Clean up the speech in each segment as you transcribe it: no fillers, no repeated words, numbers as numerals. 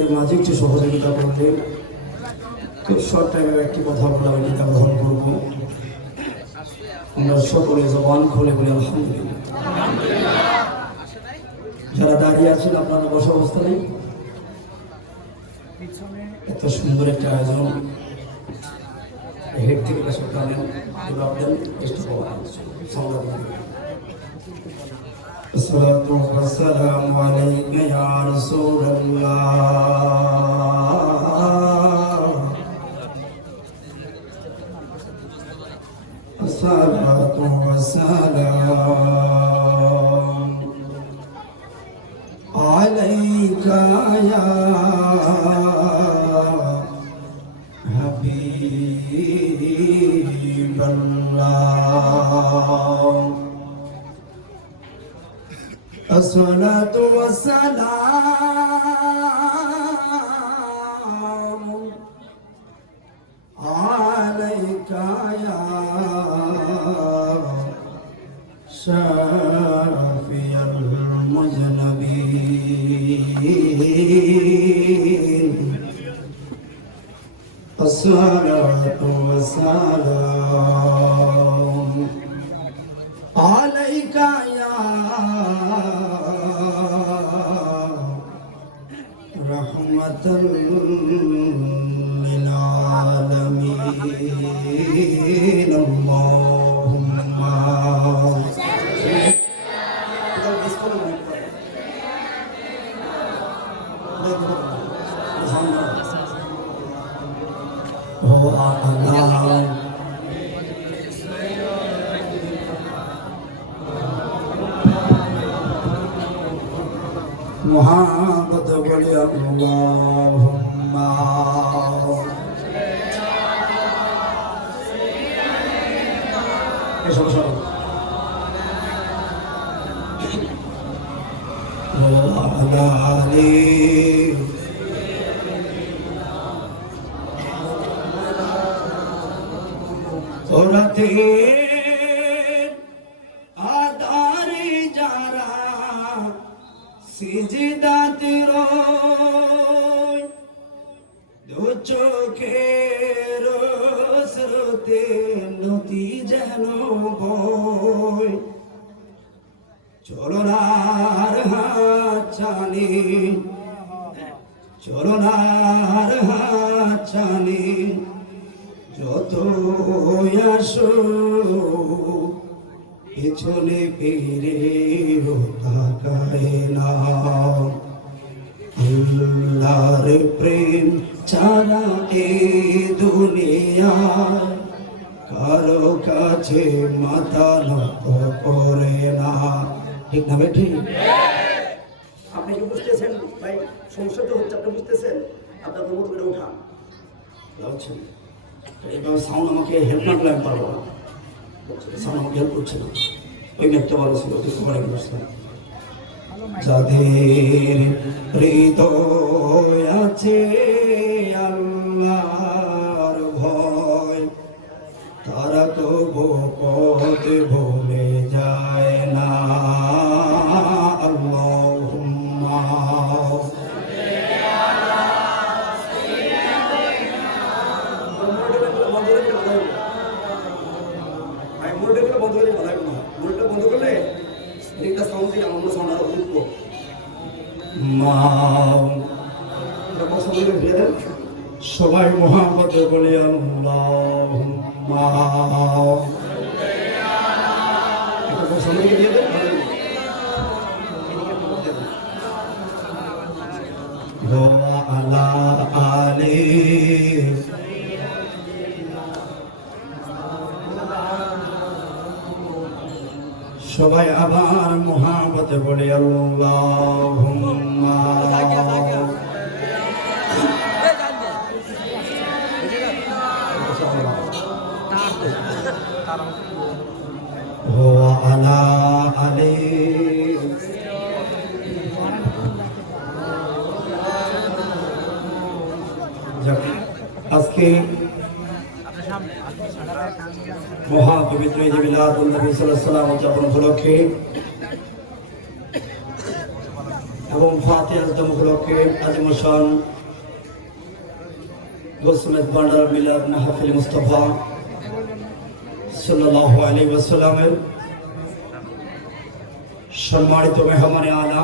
এর মাঝে একটু সহযোগিতা করলে খুব শর্ট টাইমের একটি কথা বলে আমি গীতা গ্রহণ করবো। আমরা সকলে জবান খুলে বলি আলহামদুলিল্লাহ। যারা দাঁড়িয়ে আছেন আপনারা বসা অবস্থা নেই, এত সুন্দর একটা আয়োজন হেড থেকে কাছে প্রাণেন জবাবদেন চেষ্টা করবেন। الصلاة والسلام عليك يا رسول الله. الصلاة والسلام عليك يا حبيب الله. الصلاة والسلام عليك يا شافي المذنبين. الصلاة والسلام عليك يا رحمة للعالمين. اللهم محمد ولي اللهم وعلى آله আদারে যারা সিজদাতে রয়, দু চোখের স্রোতে নদী যেন বয়, চরণার হাত ছানি, চরণার হাত ছানি, যত আসো পিছনে ফিরে তাকায় না। আল্লাহর প্রেম ছাড়া এ দুনিয়ায় কারো কাছে মাথা নত করে না। ঠিক না ভাই? ঠিক। আপনি কি বুঝতেছেন ভাই? সমস্যা তো হচ্ছে, আপনি বুঝতেছেন? আপনার মতো করে উঠান যাচ্ছেন। এইভাবে সাউন্ড আমাকে হেল্প না করলে আমি পারবো না। সাউন্ড আমাকে হেল্প করছে না। ওই একটা ভালো ছিল, যাদের হৃদয় আছে আল্লাহর ভয়, তারা তো পথ ভুলে যায় না। আল্লাহুম্মা সবাই মোহাম্মদ বলে আল্লাহুম্মা। আলা আলে সবাই আবার মোহাম্মদ বলে আল্লাহুম্মা। আলা আলে আজকে মহাপবিত্র ঈদ মিলাদুন নবী সাল্লাল্লাহু আলাইহি ওয়াসাল্লাম উদযাপন উপলক্ষে এবং ফাতিহা আজদমগুলোকে আজিমশান গোসমেদ ভান্ডার মিলাদ মাহফিল মুস্তাফা সাল্লাল্লাহু আলাইহি ওয়াসাল্লামের সম্মানিত মেহমানে আলা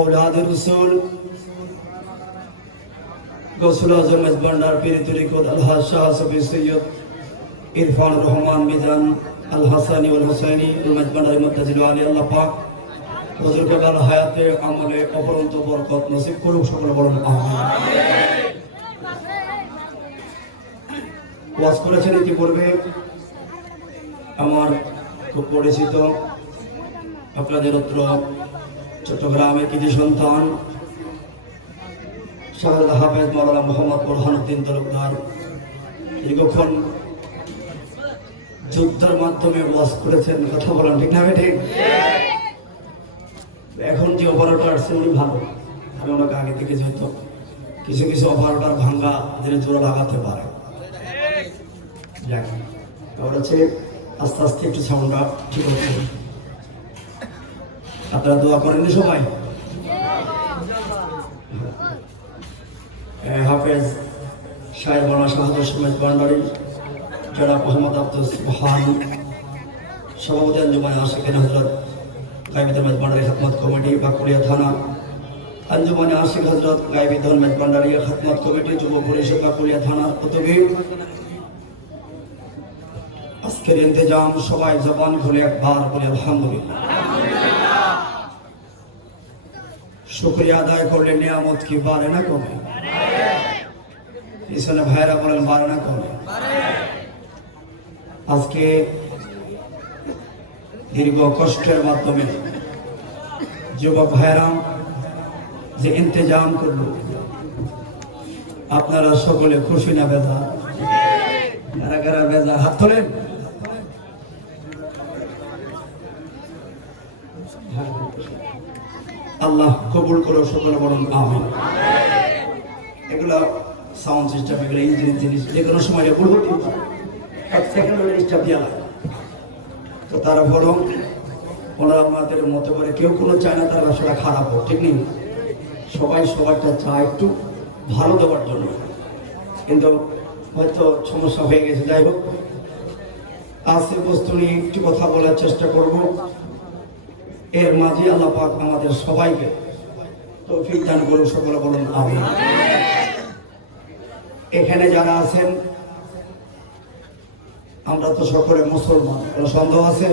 औलाद रसूल गौसुल आजम भांडार पीर तरीक़त अलहाज शाह सफी सैयद इरफान रहमान मिजान अल हसानी वल हुसैनी भांडार मुत्ताजिल आली अल्लाह पाक हुजूर के लाल हायाते আমলে অপরন্ত বরকত নসিব করুক সকলে বলুন আমিন। ওয়াজ করেছেন ইতিপূর্বে আমার খুব পরিচিত আপনাদের অত্র চট্টগ্রামের কৃতি সন্তান শাহজাদা হাফেজ মাওলানা মোহাম্মদ বুরহানুদ্দিন তালুকদার দীর্ঘক্ষণ যুদ্ধের মাধ্যমে ওয়াজ করেছেন, কথা বলেন ঠিক না ঠিক? এখন যে অপারেটর আসছে উনি ভালো, আমি ওনাকে আগে থেকে যেহেতু কিছু কিছু অপারেটর ভাঙ্গা ধীরে জোড়া লাগাতে পারে, হচ্ছে আস্তে আস্তে একটু সাউন্ডটা ঠিক হচ্ছে। আপনারা দোয়া করেননি সবাই? হাফেজ সাহেব মাওলানা শাহাদুর সমেত ভান্ডারী জনাব মোহাম্মদ আব্দুল সুবহান সভাপতি আঞ্জুমানে আশিকিন হযরত গায়বী ধর্মের ভান্ডারী খিদমত কমিটি বাঁকুড়িয়া থানা, আঞ্জুমানে আশিক হযরত গায়বী ধর্মের ভান্ডারী খিদমত কমিটি যুব পরিষদ বাঁকুড়িয়া থানার উদ্যোগে আজকের ইন্তজাম সবাই জবান খুলে একবার বলে আলহামদুলিল্লাহ। শুকরিয়া আদায় করলে নিয়ামত কি বাড়ে না কমে? পিছনে ভাইরা বলেন বাড়ে না কমে? আজকে দীর্ঘ কষ্টের মাধ্যমে যুবক ভাইরা যে ইন্তজাম করল, আপনারা সকলে খুশি না বেজার? কারা কারা বেজার হাত তোলেন? আল্লাহ কবুল করো, সকলে বলুন আমিন। এগুলো সাউন্ড সিস্টেম, এগুলো ইঞ্জিন জিনিস, যে কোনো সময় ভুল হতে পারে, এক সেকেন্ড হলে স্টাফ দেওয়া লাগে। তো তারা বলো ওনারা আমাদের মতো করে কেউ কোনো চায় না তার ব্যবসাটা খারাপ হোক, ঠিক নেই? সবাই সবাইটা চায় একটু ভালো দেওয়ার জন্য, কিন্তু হয়তো সমস্যা হয়ে গেছে। যাই হোক, আজকে বস্তু নিয়ে একটু কথা বলার চেষ্টা করব। এর মাঝে আল্লাহ পাক আমাদের সবাইকে তৌফিক দান করুন, সকলে বলুন আমিন। এখানে যারা আছেন আমরা তো সকলে মুসলমান, কোনো সন্দেহ আছে?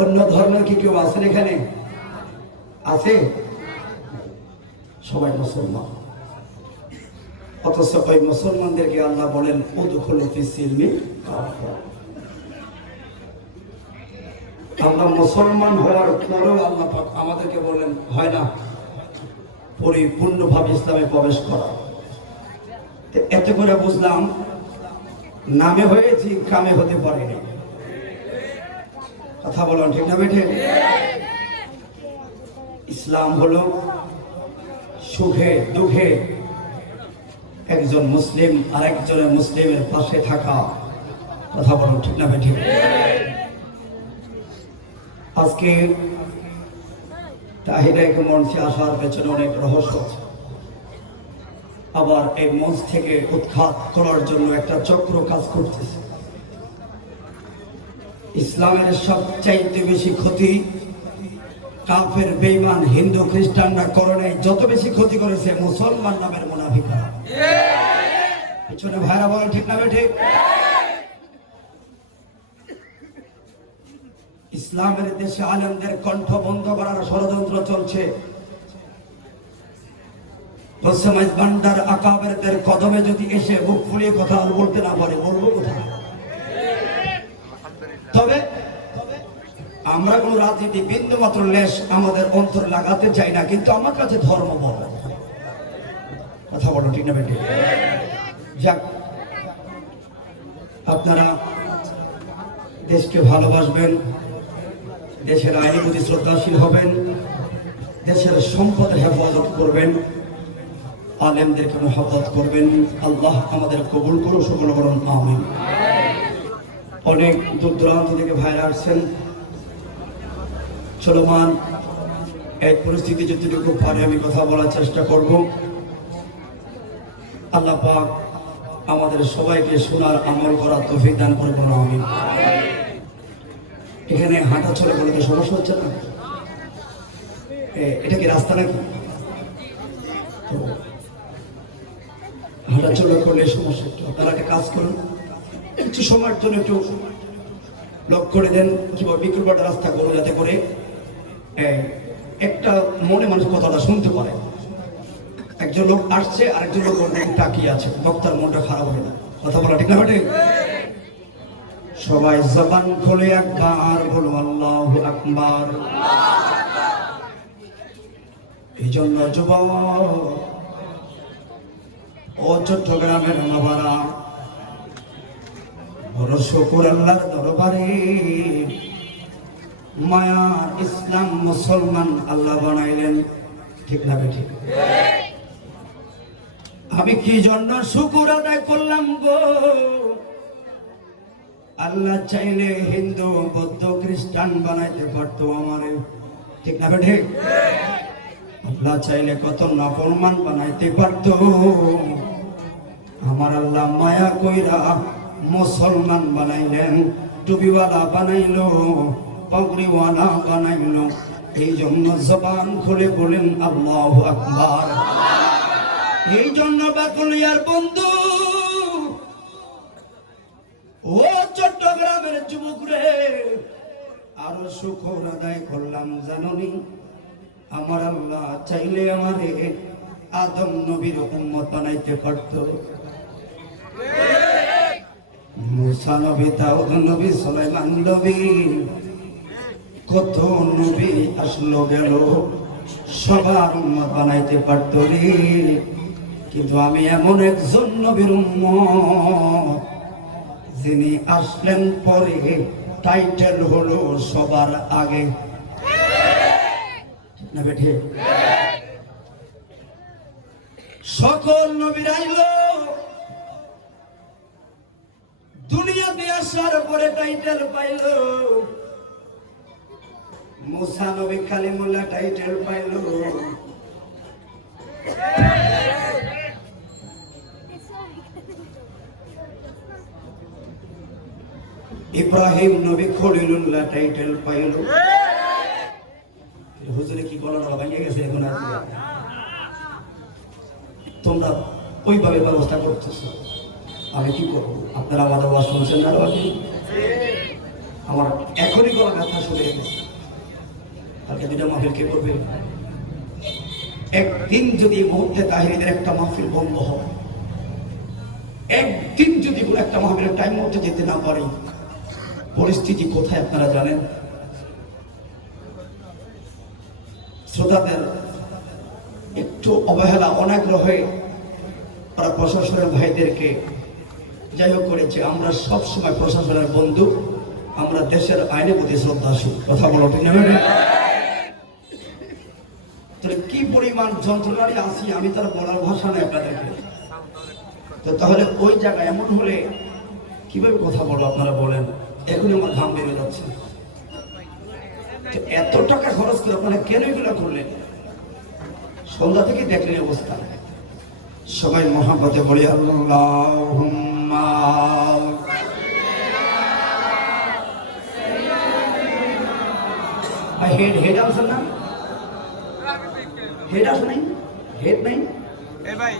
অন্য ধর্মের কি কেউ আছেন এখানে? আছে? সবাই মুসলমান, অথচ ওই মুসলমানদেরকে আল্লাহ বলেন উদখুলু ফিস সিলমি কাফা। আমরা মুসলমান হওয়ার পরেও আল্লাহ পাক আমাদেরকে বলেন হয় না পরিপূর্ণভাবে ইসলামে প্রবেশ করা। এতে করে বুঝলাম নামে হয়েছি, কামে হতে পারেনি। কথা বলেন ঠিক না বেঠে? ইসলাম হলো সুখে দুঃখে একজন মুসলিম আরেকজনের মুসলিমের পাশে থাকা। কথা বলেন ঠিক না বেঠে? আজকে তাহিরা এক মঞ্চে আসার পেছনে অনেক রহস্য আছে। আবার এই মঞ্চ থেকে উৎখাত করার জন্য একটা চক্র কাজ করতেছে। ইসলামের সবচাইতে বেশি ক্ষতি কাফের বেঈমান হিন্দু খ্রিস্টানরা করে নাই, যত বেশি ক্ষতি করেছে মুসলমান নামের মুনাফিকরা। পিছনে ভাইরা বলেন ঠিক না ঠিক? ইসলামের দেশে আলেমদের কণ্ঠ বন্ধ করার ষড়যন্ত্র চলছে। ভান্ডার আকাবেরদের কদমে যদি এসে বুক ফুলিয়ে কথা বলতে না পারে, বলবো কোথায়? তবে আমরা কোন রাজনীতি বিন্দু মাত্র লেশ আমাদের অন্তর লাগাতে চাই না, কিন্তু আমার কাছে ধর্ম বড়। কথা বলো ঠিক না বেটি? যাক, আপনারা দেশকে ভালোবাসবেন, দেশের আইনের প্রতি শ্রদ্ধাশীল হবেন, দেশের সম্পদের হেফাজত করবেন, আলেমদেরকে মহব্বত করবেন। আল্লাহ আমাদের কবুল করুন, সকলে বলুন আমিন। অনেক দূর দূরান্ত থেকে ভাইরা আসছেন, চলমান এই পরিস্থিতি যতটুকু পারে আমি কথা বলার চেষ্টা করব। আল্লাহ পাক আমাদের সবাইকে শোনার আমল করার তৌফিক দান করবেন, আমিন। এখানে হাঁটা চলে বলে তো সমস্যা হচ্ছে না? এটা কি রাস্তা নাকি? তো হাঁটা চলা করলে সমস্যা একটু, আপনারা একটা কাজ করুন, কিছু সময়ের জন্য একটু লক্ষ্য করে দেন কিভাবে বিকল্পটা রাস্তা করো, যাতে করে একটা মনে মানুষ কথাটা শুনতে পারে। একজন লোক আসছে, আরেকজন লোক তাকিয়ে আছে, বক্তার মনটা খারাপ হয়ে যায়। কথা বলা ঠিক না? ঠিক। সবাই জবান খুলে একবার বলো আল্লাহু আকবার। এই জন্য যুবক ও চট্টগ্রামের বাবারা, বড় শুকর আল্লাহর দরবারে, মায়ার ইসলাম মুসলমান আল্লাহ বানাইলেন, ঠিক না? ঠিক। আমি কি জন্য শুকর আদায় করলাম গো? আল্লাহ চাইলে হিন্দু বৌদ্ধ খ্রিস্টান বানাইতে পারতো আমারে, ঠিক না? ঠিক। আল্লাহ চাইলে কত নাফরমান বানাইতে পারতো। আমার আল্লাহ মায়া কইরা মুসলমান বানাইলেন, টুপিওয়ালা বানাইলো, পাগড়িওয়ালা বানাইলো। এই জন্য জবান খুলে বলেন আল্লাহু আকবার। এই জন্য বাকুলিয়ার বন্ধু ও চট্টগ্রামের যুবক রে, আরো শুকর আদায় করলাম জাননি। আমার আল্লাহ চাইলে আমারে আদম নবীর উম্মত বানাইতে পারত। মুসা নবী, দাউদ নবী, সুলাইমান নবী, কত নবী আসলো গেল, সবার উম্মত বানাইতে পারত রে। কিন্তু আমি এমন একজন নবীর উম্মত যিনি আসলেন পরে, টাইটেল হলো সবার আগে, না বেঠে? সকল নবীর আইলো, দুনিয়াতে আসার পরে টাইটেল পাইল। মুসা নবী কালিমুল্লাহ টাইটেল পাইল, ইব্রাহিম নবী খলিলুল্লাহ টাইটেল পাইল। হুজুরে কি বলার ভাঙিয়ে গেছে এখন? তোমরা ওইভাবে ব্যবস্থা করতেছো, আমি কি করবো? আপনারা আমাদের ওয়াজ শুনছেন না? আমার এখনই কোনো কথা শুনে গেছে, কালকে দুটা মাহফিল কে করবে? একদিন যদি এই মুহূর্তে তাহিরিদের একটা মাহফিল বন্ধ হয়, একদিন যদি কোনো একটা মাহফিলের টাইম মতো যেতে না পারে, পরিস্থিতি কোথায় আপনারা জানেন? শ্রোতাদের একটু অবহেলা, অনাগ্রহ হয়ে ওরা প্রশাসনের ভাইদেরকে যাই হোক করেছে। আমরা সব সময় প্রশাসনের বন্ধু, আমরা দেশের আইনের প্রতি শ্রদ্ধাশীল। কথা বলো ঠিক না? তাহলে কি পরিমাণ যন্ত্রণারী আছি আমি তার বলার ভাষা নেই আপনাদেরকে। তো তাহলে ওই জায়গায় এমন হলে কিভাবে কথা বলো আপনারা বলেন? এখনই আমার ঘাম বেড়ে যাচ্ছে। এত টাকা খরচ করে আপনারা কেন এগুলো করলেন? সন্ধ্যা থেকে দেখলেন অবস্থা। সবাই মহাপথে বলি আল্লাহুম্মা। হেড আছে না? হেড আছে নাই? হেড নাই? ভাই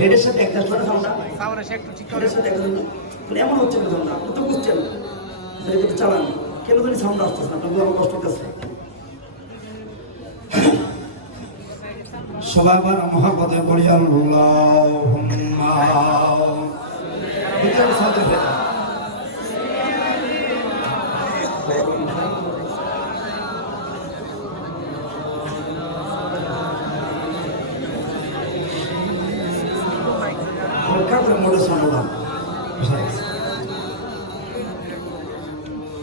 হেডের সাথে একটা হেডের সাথে এমন হচ্ছে না, আপনি তো বুঝছেন চালান কেন জানি সাউন্ড আসতেছে না, আপনার বড় কষ্ট হচ্ছে। সবাই আবার মহাপথে বলি আল্লাহুম্মা। ভিতরে সাথে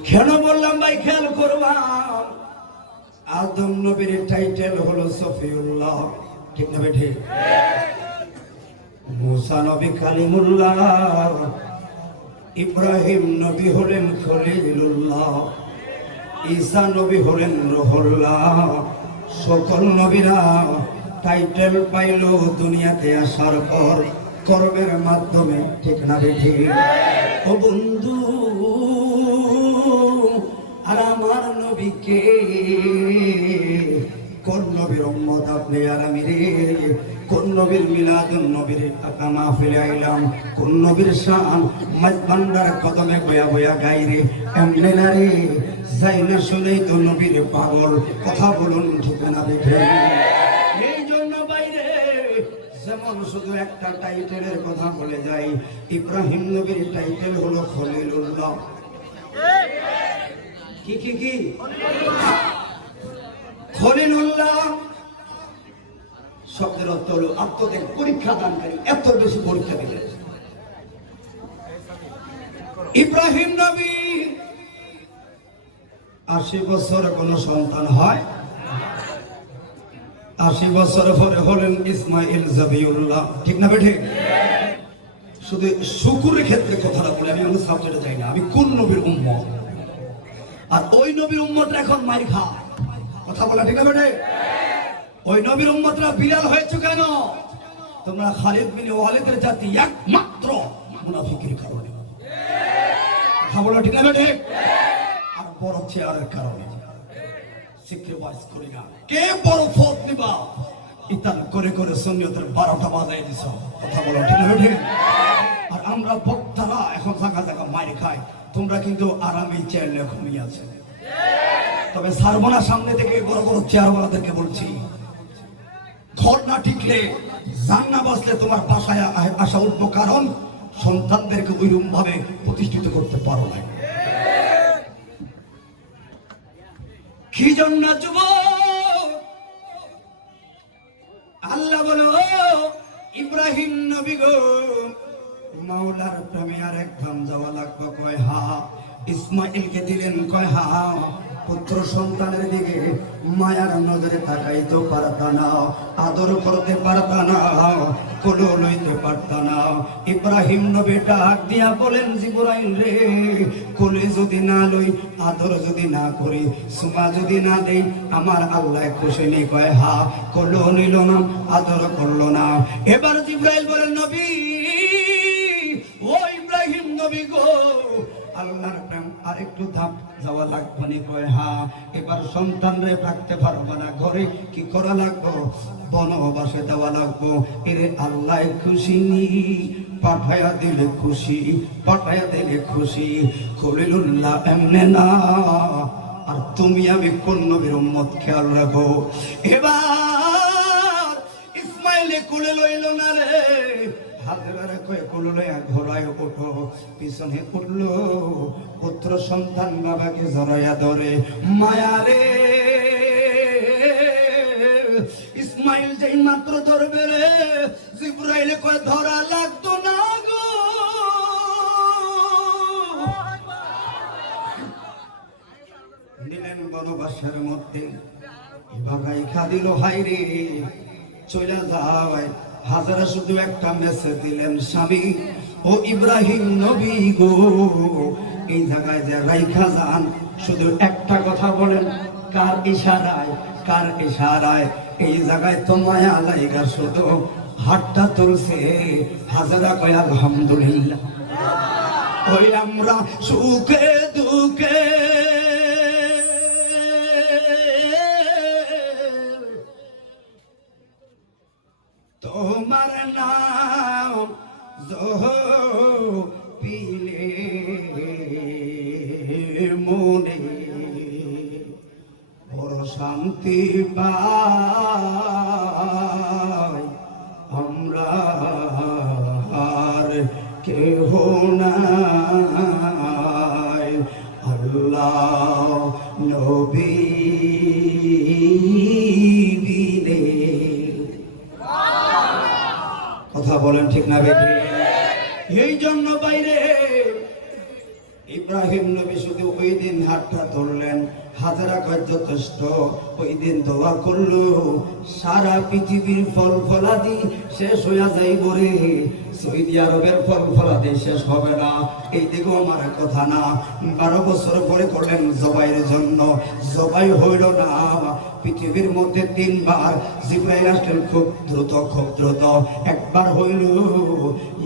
কেন বললাম ভাই? খেয়াল করবা, আদম নবীর টাইটেল হলো সফিউল্লাহ, ঠিক না বেঠে? মুসা নবী কালিমুল্লাহ, ইব্রাহিম নবী হলেন খলিলুল্লাহ। ঈসা নবী হলেন রুহুল্লাহ। সকল নবীরা টাইটেল পাইল দুনিয়াতে আসার পর কর্মের মাধ্যমে, ঠিক না বেঠি? ও বন্ধু, আর আমার নবীকে কোন নবীর উম্মত আপনি আর আমি রে? কোন নবীর মিলাদুন নবীর টাকা মাহফিলে আইলাম, কোন নবীর শান মাঝবান্ডার কদমে বয়া বয়া গাই রে। এমনি না রে, যাই না শুনেই তো নবীর পাগল। কথা বলুন, ঠিক না বেঠি? এই জন্য বাইরে যেমন শুধু একটা টাইটেলের কথা বলে যাই, ইব্রাহিম নবীর টাইটেল হলো খলিলুল্লাহ। কি কি কি? খলিলুল্লাহ শব্দের অর্থ হলো আত্মত্যাগ, পরীক্ষা দানকারী। এত বেশি পরীক্ষা দিলেন ইব্রাহিম নবী। 80 বছর কোন সন্তান হয়? 80 বছর পরে হলেন ইসমাইল জবিউল্লাহ, ঠিক না বেঠে? শুধু শুকুরের ক্ষেত্রে কথাটা বলে, আমি অন্য সাবজেক্টে যাই না। আমি কোন নবীর উম্মত, আর ওই নবীর উম্মতরা এখন মার খা। কথা বলা ঠিক না বেঠে? ওই নবীর উম্মতরা বিড়াল হয়েছে কেন? তোমরা খালিদ বিন ওয়ালিদের জাতি একমাত্র মুনাফিকের কারণে। কথা বলা ঠিক না বেঠে? আর বড় চেয়ারের কারণে স্যাক্রিফাইস করি না। কে বড় ফত নিবা ইতান করে করে সুন্নিয়তের 12টা বাজাই দিছ। কথা বলা ঠিক না বেঠে? আর আমরা বক্তারা এখন জায়গা জায়গা মার খাই, তোমরা কিন্তু আরামে চেয়ার নিয়ে ঘুমিয়ে আছে। তবে সারবনা সামনে থেকে বড় বড় চেয়ারওয়ালাদেরকে বলছি, ঘর না টিকলে, জান না বাঁচলে তোমার বাসায় আসা উঠবো, কারণ সন্তানদেরকে ওইরকম ভাবে প্রতিষ্ঠিত করতে পারো না। কি জন্য যুব আল্লাহ বলো, ইব্রাহিম নবী গো, মাওলার প্রেমে আর একদম যাওয়া লাগবে। কয় হা। ইসমাইলকে দিলেন, কয় হা। পুত্র সন্তানের দিকে মায়ার নজরে তাকাইতে পারতা না, আদর করতে পারতা না, কোলে লইতে পারতা না। ইব্রাহিম নবী ডাক দিয়া বলেন, জিবরাইল রে, কোলে যদি না লই, আদর যদি না করি, সুমা যদি না দেই, আমার আল্লাহ খুশি নেই। কয় হা। কোলে নিল না, আদর করলো না। এবার জিবরাইল বলেন, নবী, ও ইব্রাহিম নবী গো, আল্লাহর প্রেম আর একটু ধাপ যাওয়া লাগবে না। কয় হা। এবার সন্তান রে রাখতে পারবো না, ঘরে কি করা লাগবো? বনবাসে দেওয়া লাগবো। এরে আল্লাহ খুশি নি, পাঠায়া দিলে খুশি, পাঠায়া দিলে খুশি। খলিলুল্লাহ এমনে না, আর তুমি আমি কোন নবীর উম্মত খেয়াল রাখো। এবার ইসমাইলে কোলে লইল না রে, হাজেরারে কয়ে কোলে লইয়া ঘোড়ায় ওঠো। পিছনে উঠলো, পুত্র সন্তান বাবাকে জড়াইয়া ধরে। মায়া রে, ইসমাইল যেই মাত্র ধরবে রে, জিবরাইলে কয়ে ধরা লাগতো না গো। নিলেন বনবাসের মধ্যে, বাগাই খাদিল, হাই রে চলে যায়। হাজারা শুধু একটা মেসেজ দিলেন, স্বামী ও ইব্রাহিম নবী গো, এই জায়গায় যে রাইখা যান, শুধু একটা কথা বলেন, কার ইশারায়, কার ইশারায়? এই জায়গায় তো মায়া লাইগা শুধু হাতটা তুলছে। হাজারা কয় আলহামদুলিল্লাহ। ওই আমরা সুখে দুঃখে তোমার নাম পিলে মনে বড় শান্তি পাই আমরা, আর কেহ নাই। আল্লাহ নবী বিনে। কথা বলেন ঠিক না বেঠে? এই জন্য বাইরে ইব্রাহিম নবী শুধু ওই দিন হাতটা ধরলেন, হাজারা কয় যথেষ্ট। ওই দিন দোয়া করলো সারা পৃথিবীর ফল ফলাদি শেষ হইয়া যাইব রে, সৌদি আরবের ফল ফলাদি শেষ হবে না। এই দিকেও আমার কথা না। 12 বছর পরে করলেন জবাইয়ের জন্য, জবাই হইল না। পৃথিবীর মধ্যে 3 বার জিবরাইল আসলেন, খুব দ্রুত খুব দ্রুত। একবার হইল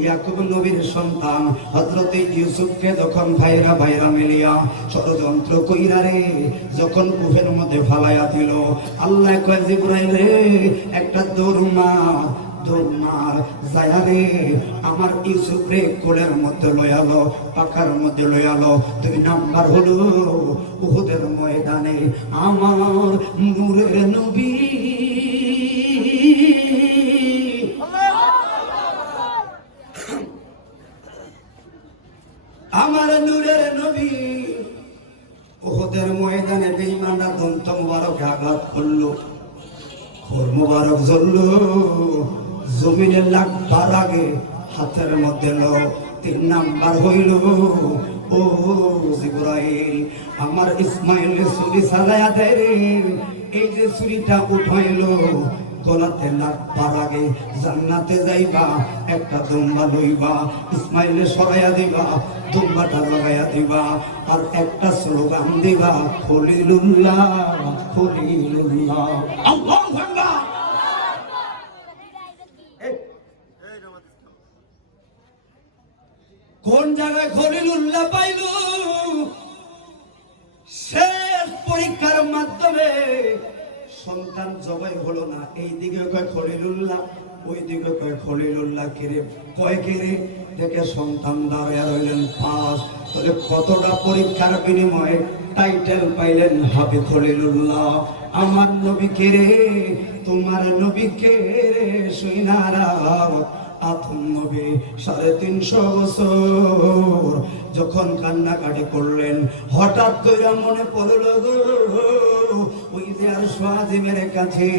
ইয়াকুব নবীর সন্তান হযরত ইউসুফকে যখন ভাইরা ভাইরা মিলিয়া ষড়যন্ত্র কইরা রে যখন কুফের মধ্যে ফালাইয়া দিল, আল্লাহ কয় জিবরাইল রে একটা দৌড় মার যায়া রে আমার ইউসুফ রে কোলের মধ্যে লয়ালো, পাকার মধ্যে লয়ালো। 2 নাম্বার হলো উহুদের ময়দানে আমার নূরের নবী, আমার নূরের নবী উহুদের ময়দানে বেঈমানরা দন্ত মুবারক আঘাত করলো, খোর মুবারক জ্বললো, জমিনে লাগবার আগে হাতের মধ্যে লো। 3 নাম্বার হইল ও জিবরাইল আমার ইসমাইল ছুরি চালায়া দেয় রে, এই যে ছুরিটা উঠাইলো গলাতে লাগবার আগে জান্নাতে যাইবা, একটা দুম্বা লইবা, ইসমাইলে সরাইয়া দিবা, দুম্বাটা লাগাইয়া দিবা, আর একটা স্লোগান দিবা খলিলুল্লাহ খলিলুল্লাহ আল্লাহু আকবার। কোন জায়গায় খলিলুল্লাহ পাইল? শেষ পরীক্ষার মাধ্যমে সন্তান জবাই হলো না, এই দিকে কয় খলিলুল্লাহ, ওই দিকে কয় খলিলুল্লাহ। কেড়ে কয় কেড়ে দেখে সন্তান দাঁড়িয়ে রইলেন পাস। তাহলে কতটা পরীক্ষার বিনিময়ে টাইটেল পাইলেন হাবিব খলিলুল্লাহ। আমার নবী কেড়ে, তোমার নবী কেড়ে সৈনারাও আদম নবী 350 বছর যখন কান্নাকাটি করলেন, হঠাৎ করে মনে পড়ল ওই যে আরশ-ই-আযিমের কাছে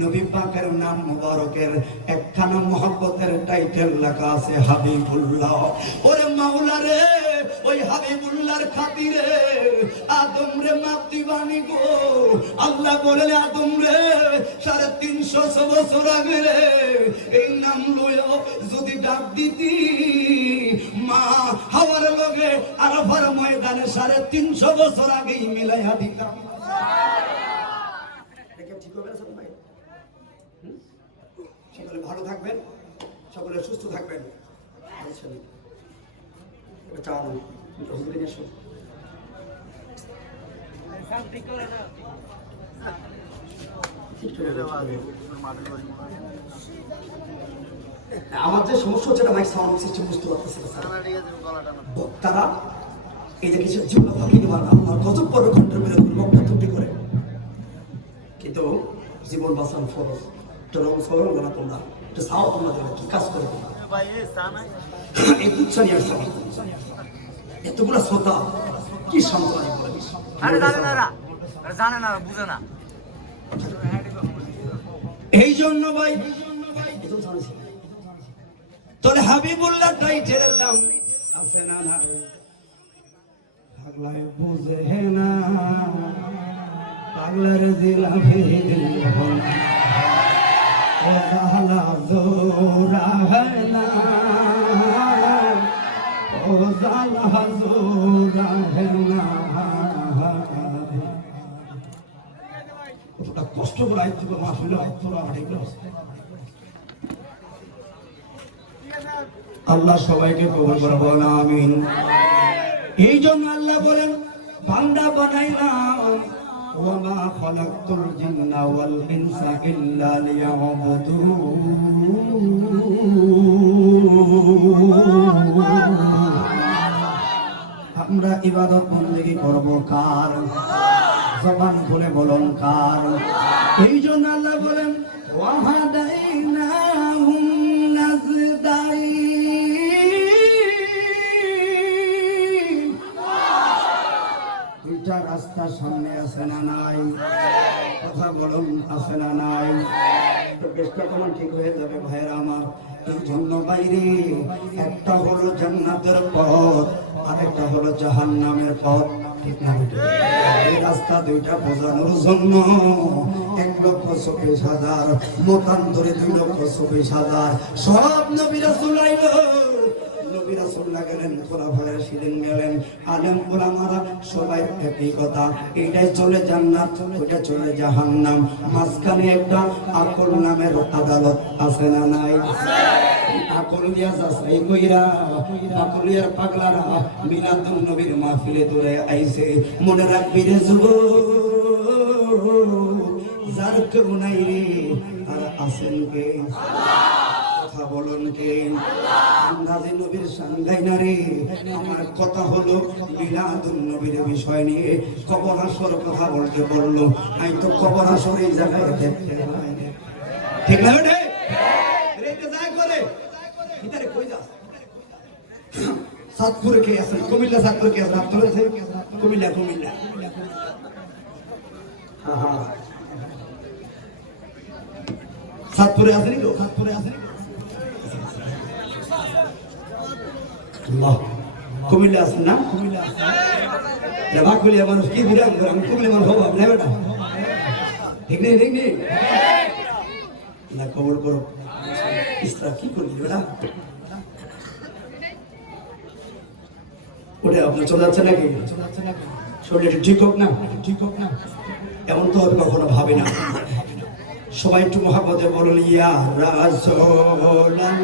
নবী পাকের নাম মুবারকের একখানা মহব্বতের টাইটেল লেখা আছে হাবিবুল্লাহ। ওরে মাওলা রে, ওই হাবিবুল্লাহর খাতিরে আদম রে মাপ দিবানি গো। আল্লাহ বলেন আদম রে 350 বছর আগে রে এই নাম লইয়া যদি ডাক দিতি মা হাওয়ার লগে আরাফার ময়দানে 350 বছর আগেই মিলাইয়া দিতাম। ঠিক হবে না ভাই? সকলে ভালো থাকবেন, সকলে সুস্থ থাকবেন। আমার যে সমস্যা হচ্ছে মাইক সাউন্ড সিস্টেম বুঝতে পারতেছে বক্তারা এই যে কিছু জীবন ফাঁকি দেওয়ার না, আমার গজব পরে কণ্ঠের বিরোধী বক্তা ত্রুটি করে, কিন্তু জীবন বাঁচান ফরজ। একটা রং সরল না তোমরা, একটা সাও তোমরা দেবে কি কাজ করে তোমরা এই বুঝছা নিয়ে আসা এতগুলা শ্রোতা কি সান্ত্বনা বলে জানে না বুঝে না। এই জন্য ভাই তোর হাবিবুল্লাহ টাইটেলের দাম আছে না না? পাগলায় বুঝে না, পাগলার জিলাফি ও জালা জোরা হয় না, ও জালা জোরা হয় না। কতটা কষ্ট করে আইতে মাহফিল তোরা এগুলো। আল্লাহ সবাইকে কবুল করে বলেন আমিন। এই জন্য আল্লাহ বলেন বান্দা বানাইলাম ওয়া মা খালাকতুল জিন্না ওয়াল ইনসা ইল্লা লিয়াবুদুন। আমরা ইবাদত বন্দেগী করব কার? জবান খুলে বলুন কার? এই জন্য আল্লাহ বলেন ওয়া হাদাইনাহুম নাজদাইন। দুইটা রাস্তা সামনে আছে না নাই? কথা বলুন আছে না নাই? তো বেশটা তোমার ঠিক হয়ে যাবে ভাইরা আমার। এই জন্য বাইরে একটা হলো জান্নাতের পথ, আরেকটা হলো জাহান্নামের পথ। এই রাস্তা দুইটা বোঝানোর জন্য 1,24,000 মতান্তরে 2,24,000 সব নবী রাসূল আইলো। নবী রাসূলুল্লাহ গেলেন, খোলাফায়ে রাশিদিন গেলেন, আলেম ওলামারা সবাই একই কথা, এইটাই চলে জান্নাত, ওইটা চলে জাহান্নাম। মাঝখানে একটা আকল নামের আদালত আছে না নাই? আকল দিয়া যাচাই কইরা আকলিয়ার পাগলারা মিলাদুন নবীর মাহফিলে দৌড়ে আইছে। মনে রাখবি রে যুবক, যার কেউ নাই রে আর আছেন কে? কথা বলুন কে? আন্দাজে নবীর সাঙ্গাই না রে। আমার কথা হলো মিলাদুন নবীর বিষয় নিয়ে। কবর হাসর কথা বলতে বললো, আমি তো কবর হাসর এই জায়গায় দেখতে পাই না। ঠিক না বেটে? রেখে যায় করে ভিতরে কই যা? সাতপুরে কে আছে? কুমিল্লা সাতপুরে কে আছে? আপনারা আছে? কুমিল্লা কুমিল্লা। হ্যাঁ সাতপুরে আছে নি? সাতপুরে আছে নি? আল্লাহ, কুমিল্লা আছে না? কুমিল্লা আছে। এবার কুমিল্লা মানুষ কি বিরাম করে? আমি কুমিল্লা মানুষ হবো না বেটা? ঠিক নেই? ঠিক নেই না? কবর করো ইসরা কি করবি বেটা? ওটা আপনি চলে যাচ্ছে নাকি? শরীর ঠিক হোক না? ঠিক হোক না? এমন তো আমি কখনো ভাবি না। সবাই একটু মহাব্বতে বলুন, ইয়া রাসূলুল্লাহ।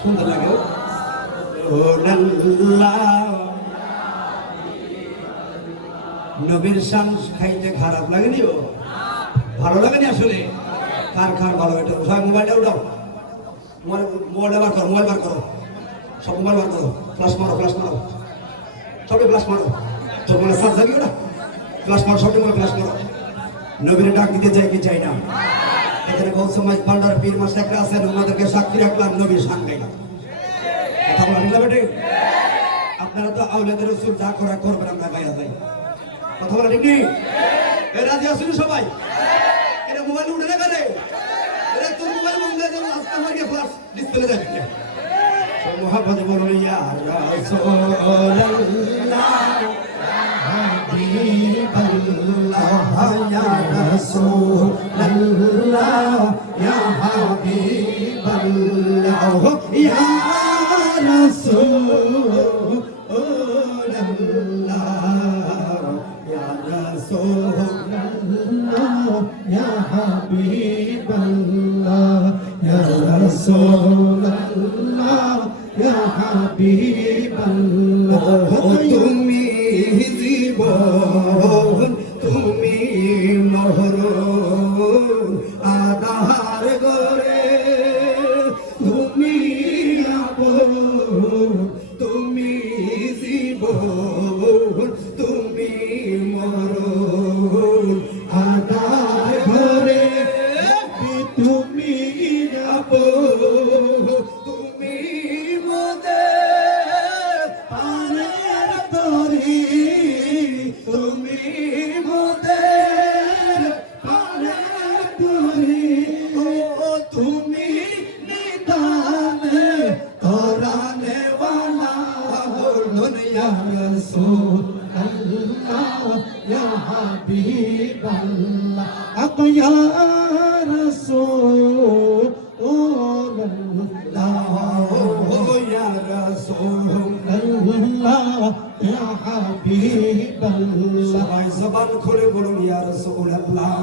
সুন্দর লাগে নবীর শান খাইতে খারাপ লাগেনি? ও ভালো লাগেনি আসলে? কার কার ভালো? এটা সবাই মোবাইলটা উঠাও, মোবাইল বার করো, মোবাইল বার করো, সব মোবাইল বার করো, ফ্লাশ মারো, ফ্লাশ মারো, সবে ফ্লাশ মারো, সব মনে সাজ যাবি ওটা, ফ্লাশ মারো, সবটি মনে ফ্লাশ মারো। নবীর ডাক দিতে চাই কি চাই না? এখানে বহু সময় পান্ডার পীর মাশায়েখরা আছেন, ওনাদেরকে সাক্ষী রাখলাম, নবীর শান গাইলাম। কথা বলা ঠিক বেটে? আপনারা তো আওলাদের রাসূল যা করা করবেন, আমরা গায়া যাই। কথা বলা ঠিক নেই? এই রাজি আসুন সবাই। এটা মোবাইল উঠে না করে, এটা তোর মোবাইল বন্ধ হয়ে যাবে, আস্তে মারিয়ে ফ্লাশ ডিসপ্লে যাবে। মোহাম্মদ বলুন, ইয়া রাসূলুল্লাহ, হাবিবাল্লাহ, ইয়া রাসূলুল্লাহ, ইয়া হাবিবাল্লাহ, ইয়া রাসূলুল্লাহ, ইয়া রাসূলুল্লাহ, ইয়া হাবিবাল্লাহ, ইয়া রাসূলুল্লাহ, ইয়া হাবিবাল্লাহ। তুমি জীবন, তুমি মরণ, আধার গরে তুমি আপন, তুমি জীবন, তুমি মরণ, আধার ঘরে তুমি আপন, তুমি মোদের প্রাণের তরি, তুমি মোদের প্রাণের তরি, ও তুমি নিদানে তরানে ওয়ালা, বলুন ইয়া রাসূলুল্লাহ, ইয়া হাবিবাল্লাহ, ইয়া রাসূলুল্লাহ, ইয়া রাসূলুল্লাহ, ইয়া হাবিবাল্লাহ। সবাই জবান খুলে বলুন, ইয়া রাসূলুল্লাহ।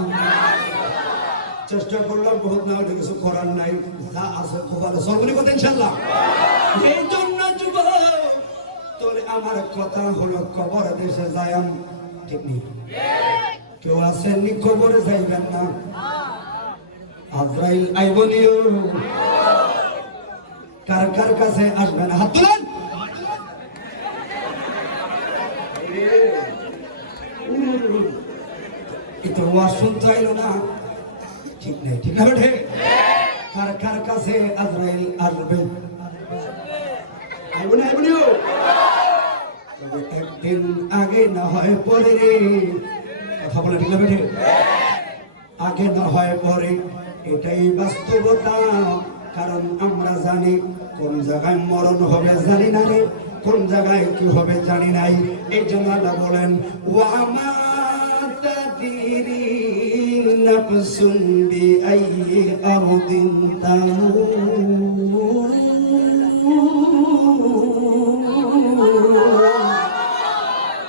চেষ্টা করলাম, বহুত না হলে কিছু করার নাই, যা আছে খুব ভালো সর্বনি কথা ইনশাআল্লাহ। এই জন্য যুবক, তোরে আমার কথা হলো কবর দেশে যায়াম, ঠিক নেই? কেউ আসেননি কবরে যাইবেন না, আজরাইল আইবনিও। কার কার কাছে আসবেন হাত তুলেন। এটা ওয়াজ শুনতে আইলো না, ঠিক নাই? ঠিক না বেঠে? কার কার কাছে আজরাইল আসবে? আইবনি আইবনিও। তবে একদিন আগে না হয় পরে রে। কথা বলে ঠিক না বেঠে? আগে না হয় পরে, এটাই বাস্তবতা। কারণ আমরা জানি কোন জায়গায় মরণ হবে জানি না রে, কোন জায়গায় কি হবে জানি নাই। এই জন্য আল্লাহ বলেন ওয়ামা তাদিরি নাফসুন বিআইয়ি আরদিন তামুত।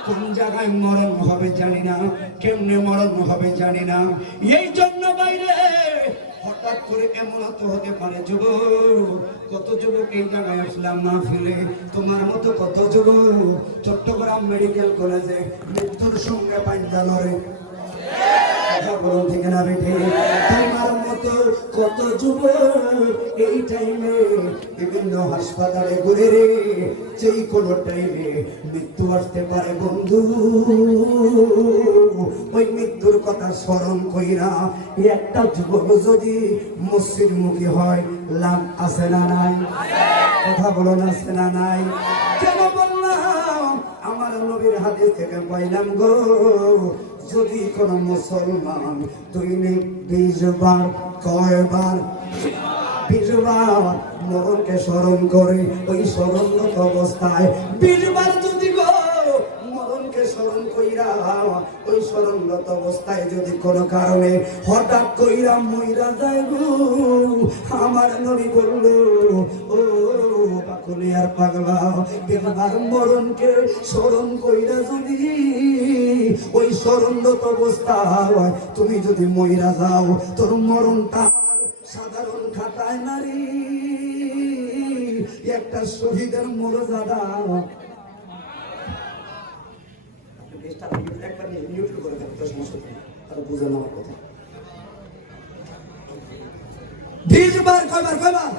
কোন জায়গায় মরণ হবে জানি না, কেমনে মরণ হবে জানি না। এই জন্য বাইরে হঠাৎ করে এমন তো হতে পারে যুবক, কত যুবক এই জায়গায় আসলাম না ফেলে, তোমার মতো কত যুবক চট্টগ্রাম মেডিকেল কলেজে মৃত্যুর সঙ্গে পাঞ্জা লড়ে। ঠিক না বেঠে? তোমার মতো কত যুবক এই টাইমে বিভিন্ন হাসপাতালে ঘুরে রে, যেই কোনো টাইমে মৃত্যু আসতে পারে বন্ধু। ওই মৃত্যুর কথা স্মরণ কইরা একটা যুবক যদি মসজিদমুখী হয় লাভ আছে না নাই? কথা বলো না, আছে না নাই? কেন বললাম? আমার নবীর হাদিস থেকে পাইলাম গো, যদি কোন মুসলমান দৈনিক 20 বার, কয়বার 20 বার মরণকে স্মরণ করে, ওই স্মরণরত অবস্থায় 20 বার যদি গো মরণকে স্মরণ কইরা, ওই স্মরণরত অবস্থায় যদি কোনো কারণে হঠাৎ কইরা মইরা যায় গো, আমার নবী বলল ও পাগলি আর পাগলা, একবার মরণকে স্মরণ কইরা যদি ওই স্মরণরত অবস্থায় তুমি যদি মইরা যাও, তোর মরণটা সাধারণ খাতায় নারী, একটা শহীদের মর্যাদা। একবার নিউট্রাল করে দেন, তো সমস্যা নেই, তারা বুঝে নেওয়ার কথা। 20 বার, কয়বার?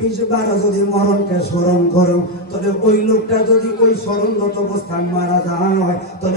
20 বার যদি মরণকে স্মরণ করো, তাহলে ওই লোকটা যদি ওই স্মরণরত অবস্থায় মারা যায়, তাহলে